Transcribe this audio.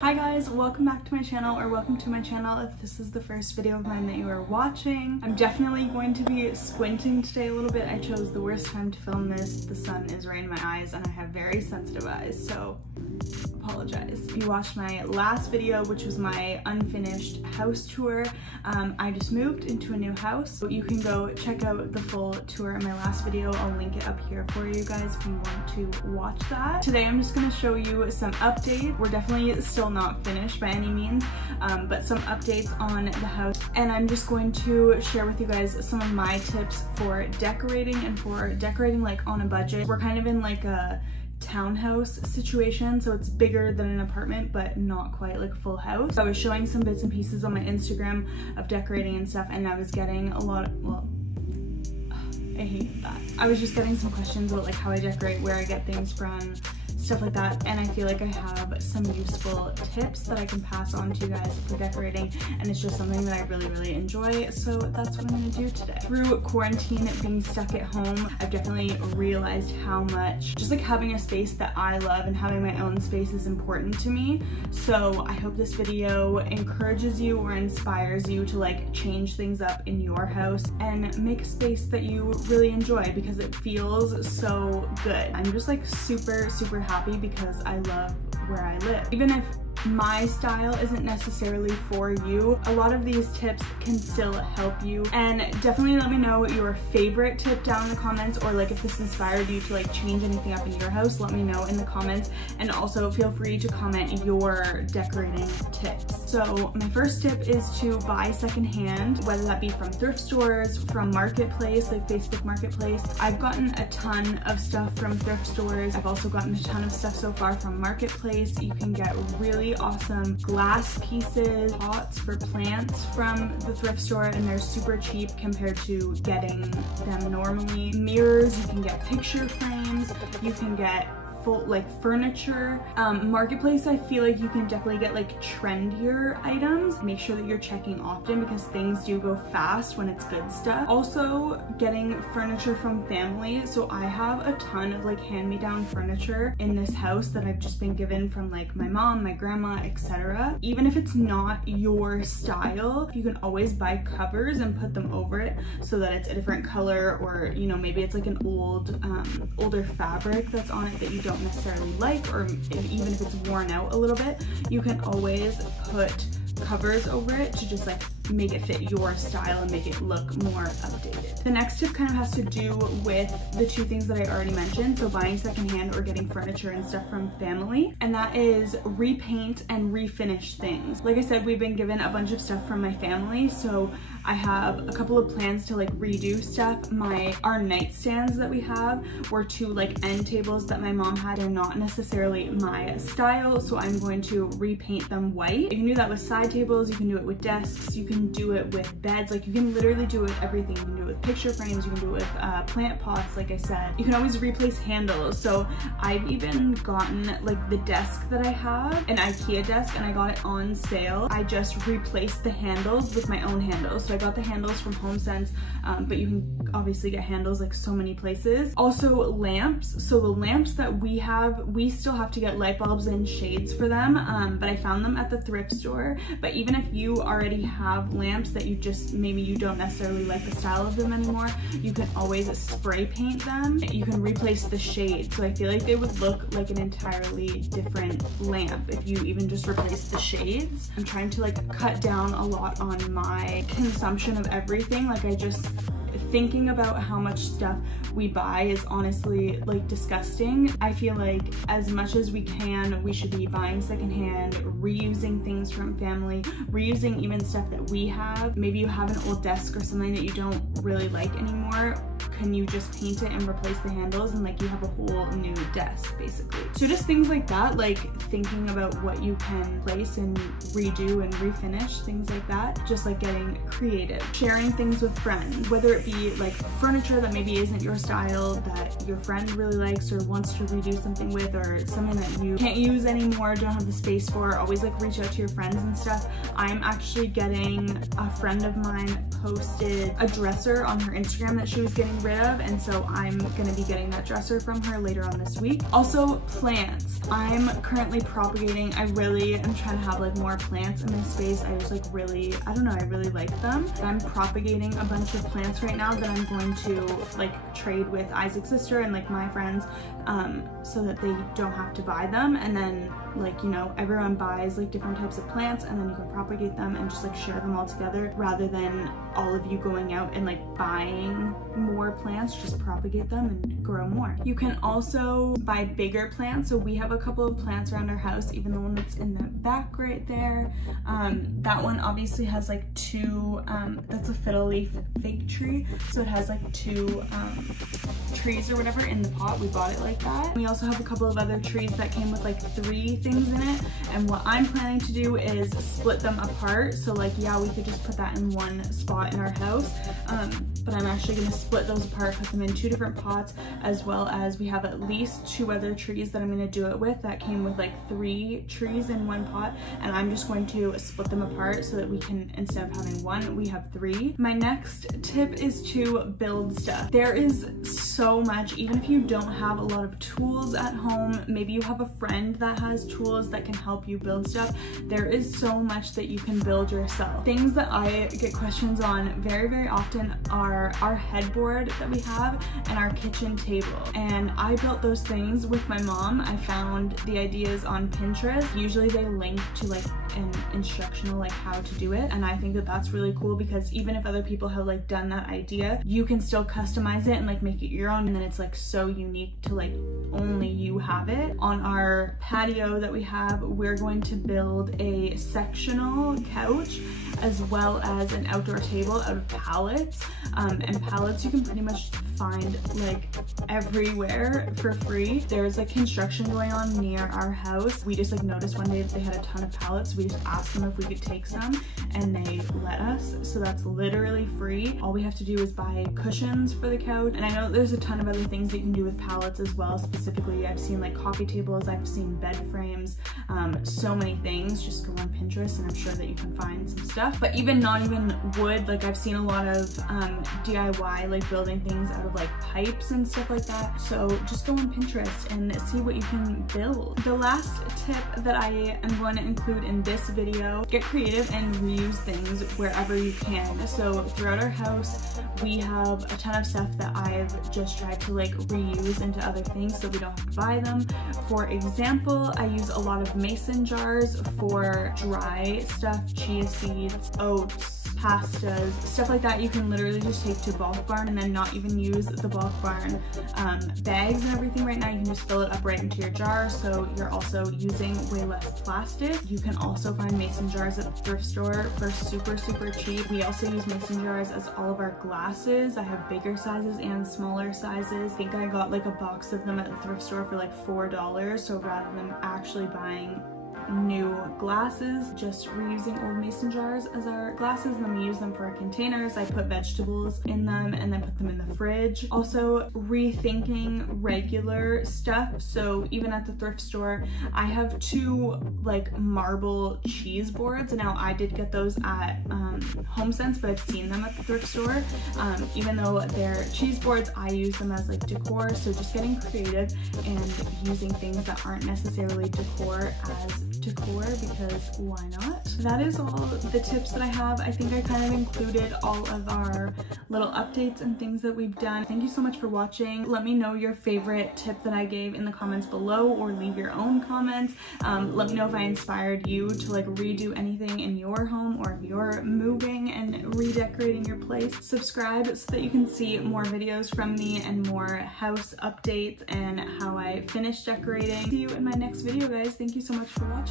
Hi guys, welcome back to my channel, or welcome to my channel if this is the first video of mine that you are watching. I'm definitely going to be squinting today a little bit. I chose the worst time to film this. The sun is right in my eyes and I have very sensitive eyes, so apologize. If you watched my last video, which was my unfinished house tour, I just moved into a new house. So you can go check out the full tour in my last video. I'll link it up here for you guys if you want to watch that. Today I'm just going to show you some updates. We're definitely still not finished by any means, but some updates on the house, and I'm just going to share with you guys some of my tips for decorating and for decorating like on a budget. We're kind of in like a townhouse situation, so it's bigger than an apartment but not quite like a full house. I was showing some bits and pieces on my Instagram of decorating and stuff, and I was getting a lot of, well, I hated that. I was just getting some questions about like how I decorate, where I get things from, stuff like that, and I feel like I have some useful tips that I can pass on to you guys for decorating, and it's just something that I really enjoy, so that's what I'm gonna do today. Through quarantine, being stuck at home, I've definitely realized how much just like having a space that I love and having my own space is important to me. So I hope this video encourages you or inspires you to like change things up in your house and make a space that you really enjoy, because it feels so good. I'm just like super happy because I love where I live. Even if my style isn't necessarily for you, a lot of these tips can still help you, and definitely let me know your favorite tip down in the comments, or like if this inspired you to like change anything up in your house, let me know in the comments, and also feel free to comment your decorating tips. So my first tip is to buy secondhand, whether that be from thrift stores, from marketplace like Facebook Marketplace. I've gotten a ton of stuff from thrift stores. I've also gotten a ton of stuff so far from marketplace. You can get really awesome glass pieces, pots for plants from the thrift store, and they're super cheap compared to getting them normally. Mirrors, you can get picture frames, you can get full like furniture. Marketplace, I feel like you can definitely get like trendier items. Make sure that you're checking often because things do go fast when it's good stuff. Also getting furniture from family. So I have a ton of like hand-me-down furniture in this house that I've just been given from like my mom, my grandma, etc. Even if it's not your style, you can always buy covers and put them over it so that it's a different color, or you know, maybe it's like an old older fabric that's on it that you don't necessarily like, or even if it's worn out a little bit, you can always put covers over it to just like make it fit your style and make it look more updated. The next tip kind of has to do with the two things that I already mentioned, so buying secondhand or getting furniture and stuff from family, and that is repaint and refinish things. Like I said, we've been given a bunch of stuff from my family, so I have a couple of plans to like redo stuff. Our nightstands that we have were two like end tables that my mom had. They're not necessarily my style, so I'm going to repaint them white. You can do that with side tables, you can do it with desks, you can do it with beds, like you can literally do it with everything. You can do it with picture frames, you can do it with plant pots, like I said. You can always replace handles, so I've even gotten like the desk that I have, an IKEA desk, and I got it on sale. I just replaced the handles with my own handles. So I got the handles from HomeSense, but you can obviously get handles like so many places. Also lamps, so the lamps that we have, we still have to get light bulbs and shades for them, but I found them at the thrift store. But even if you already have lamps that you just, maybe you don't necessarily like the style of them anymore, you can always spray paint them. You can replace the shade, so I feel like they would look like an entirely different lamp if you even just replace the shades. I'm trying to like cut down a lot on my consumption of everything. Like thinking about how much stuff we buy is honestly like disgusting. I feel like as much as we can, we should be buying secondhand, reusing things from family, reusing even stuff that we have. Maybe you have an old desk or something that you don't really like anymore. Can you just paint it and replace the handles, and like you have a whole new desk basically. So just things like that, like thinking about what you can place and redo and refinish, things like that. Just like getting creative. Sharing things with friends, whether it be like furniture that maybe isn't your style that your friend really likes or wants to redo something with, or something that you can't use anymore, don't have the space for. Always like reach out to your friends and stuff. I'm actually getting, a friend of mine posted a dresser on her Instagram that she was getting rid rid of, and so I'm gonna be getting that dresser from her later on this week. Also, plants. I'm currently propagating. I really am trying to have like more plants in my space. I just like really, I don't know, I really like them. I'm propagating a bunch of plants right now that I'm going to like trade with Isaac's sister and like my friends, so that they don't have to buy them, and then like, you know, everyone buys like different types of plants and then you can propagate them and just like share them all together, rather than all of you going out and like buying more plants. Just propagate them and grow more. You can also buy bigger plants. So we have a couple of plants around our house, even the one that's in the back right there. That one obviously has like two, that's a fiddle leaf fig tree, so it has like two trees or whatever in the pot. We bought it like that. We also have a couple of other trees that came with like 3 things in it, and what I'm planning to do is split them apart. So like, yeah, we could just put that in one spot in our house, but I'm actually going to split those apart, put them in 2 different pots, as well as we have at least 2 other trees that I'm going to do it with that came with like 3 trees in one pot, and I'm just going to split them apart so that we can, instead of having 1, we have 3. My next tip is to build stuff. There is so much, even if you don't have a lot of tools at home, maybe you have a friend that has tools that can help you build stuff, there is so much that you can build yourself. Things that I get questions on very, very often are our headboard that we have and our kitchen table. And I built those things with my mom. I found the ideas on Pinterest. Usually they link to like an instructional like how to do it, and I think that that's really cool, because even if other people have like done that idea, you can still customize it and like make it your own, and then it's like so unique to like only you have it. On our patio that we have, we're going to build a sectional couch as well as an outdoor table out of pallets, and pallets you can pretty much find like everywhere for free. There's like construction going on near our house. We just like noticed one day that they had a ton of pallets. We just asked them if we could take some, and they let us, so that's literally free. All we have to do is buy cushions for the couch, and I know there's a ton of other things that you can do with pallets as well. Specifically, I've seen like coffee tables, I've seen bed frames, so many things. Just go on Pinterest and I'm sure that you can find some stuff. But even not even wood, like I've seen a lot of DIY like building things out of like pipes and stuff like that. So just go on Pinterest and see what you can build. The last tip that I am going to include in this video, get creative and reuse things wherever you can. So throughout our house, we have a ton of stuff that I've just tried to like reuse into other things so we don't have to buy them. For example, I use a lot of mason jars for dry stuff, chia seeds, oats, pastas, stuff like that. You can literally just take to Bulk Barn and then not even use the Bulk Barn bags and everything right now. You can just fill it up right into your jar, so you're also using way less plastic. You can also find mason jars at the thrift store for super, super cheap. We also use mason jars as all of our glasses. I have bigger sizes and smaller sizes. I think I got like a box of them at the thrift store for like $4, so rather than actually buying new glasses, just reusing old mason jars as our glasses, and then we use them for our containers. I put vegetables in them and then put them in the fridge. Also rethinking regular stuff. So even at the thrift store, I have 2 like marble cheese boards. Now I did get those at HomeSense, but I've seen them at the thrift store. Even though they're cheese boards, I use them as like decor. So just getting creative and using things that aren't necessarily decor as decor, because why not? That is all the tips that I have. I think I kind of included all of our little updates and things that we've done. Thank you so much for watching. Let me know your favorite tip that I gave in the comments below, or leave your own comments. Let me know if I inspired you to like redo anything in your home, or if you're moving and redecorating your place. Subscribe so that you can see more videos from me and more house updates and how I finish decorating. See you in my next video, guys. Thank you so much for watching.